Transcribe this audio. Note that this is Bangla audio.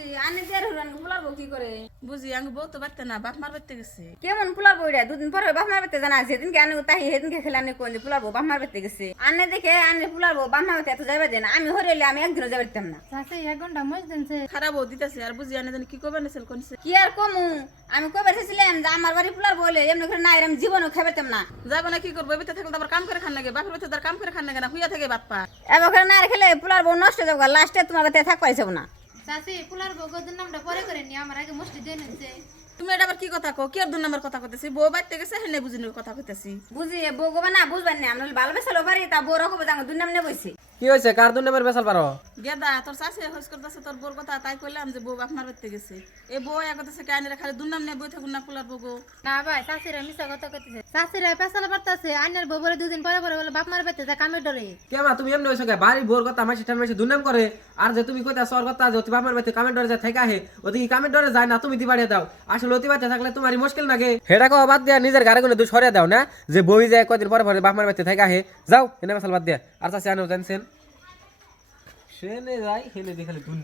বুঝি আনে দেড় হরান ফুলার বউ কি করে বুঝি আমি বউ তো বাড়তে না বাপ মার বাড়তে গেছে। কেমন ফুলার বউ রে দুদিন পরে বাপ মার বাড়তে জানা যেদিনকে আনে তাই সেদিনকে খেলে আনে কোন ফুলার বউ বাপ মার বাড়তে গেছে আনে দেখে আনে ফুলার বউ বাপ মার বাড়তে এত যাবে দেন আমি হরেলে আমি একদিনও যাবে পারতাম না চাচি 1 ঘন্টা মজ দিনছে খারাপ বউ দিতেছে আর বুঝি আনে জানি কি করবে নেছিল কোনছে। কি আর কমু আমি কবে এসেছিলাম যে আমার বাড়ি ফুলার বলে এমনি করে না এরম জীবনও খেবেতাম না যাবো না কি করবো বেঁচে থাকলে তো আবার কাম করে খান লাগে বাপের বেঁচে তার কাম করে খান লাগে না হুইয়া থাকে বাপ্পা। এবার করে না খেলে ফুলার বউ নষ্ট যাবো লাস্টে তোমার বাড়িতে থাক পাইছব না চাচি ফুলার বগদের নামটা পরে করে নি আমার আগে মুষ্টি দিয়ে নিছে। তুমি এটা আবার কি কথা কো কি আর 2 নম্বর কথা কইতেছি বউ বাড়তে গেছে হেনে বুঝিনি কথা কইতেছি। বুঝি বউ গোবা না বুঝবেন না আমি ভালোবাসালো পারি তা বউ রকম জানো দুই নাম নেবইছি কি হয়েছে কার দুই নাম্বার বেসাল পারো গেদা তোর শাশি হইস করতেছে তোর বোর কথা তাই কইলাম যে বউ বাপ মার বাড়তে গেছে এ বউ এক কথাছে কানে খালি 2 নাম নে বই থাকুন না ফুলার বউ। না ভাই চাচিরা মিছা কথা কইতেছে চাচিরা পেছালা পারতাছে আইনার বউরে দুদিন পরে পরে বলে বাপ মার বাইতে যা কামে ডরে। কেমা তুমি এমনি হইছো কে বাড়ি বোর কথা মাসি টান মাসি দুই নাম করে আর যে তুমি কইতা সর কথা যে অতি বাপের বাড়িতে কামের ডরে যায় থাকা হে ওতি কি কামের ডরে যায় না তুমি দি বাড়িয়ে দাও আসলে অতি বাড়িতে থাকলে তোমারই মুশকিল নাগে হেডা কো বাদ দিয়া নিজের গাড়ি গুলো দুই সরিয়ে দাও না যে বই যায় কয়দিন পরে পরে বাপ মার বাড়িতে থাকা হে যাও এনে বেসাল বাদ দিয়া আর চাচি আনো জানছেন সেনে যাই হেনে দেখালে দুন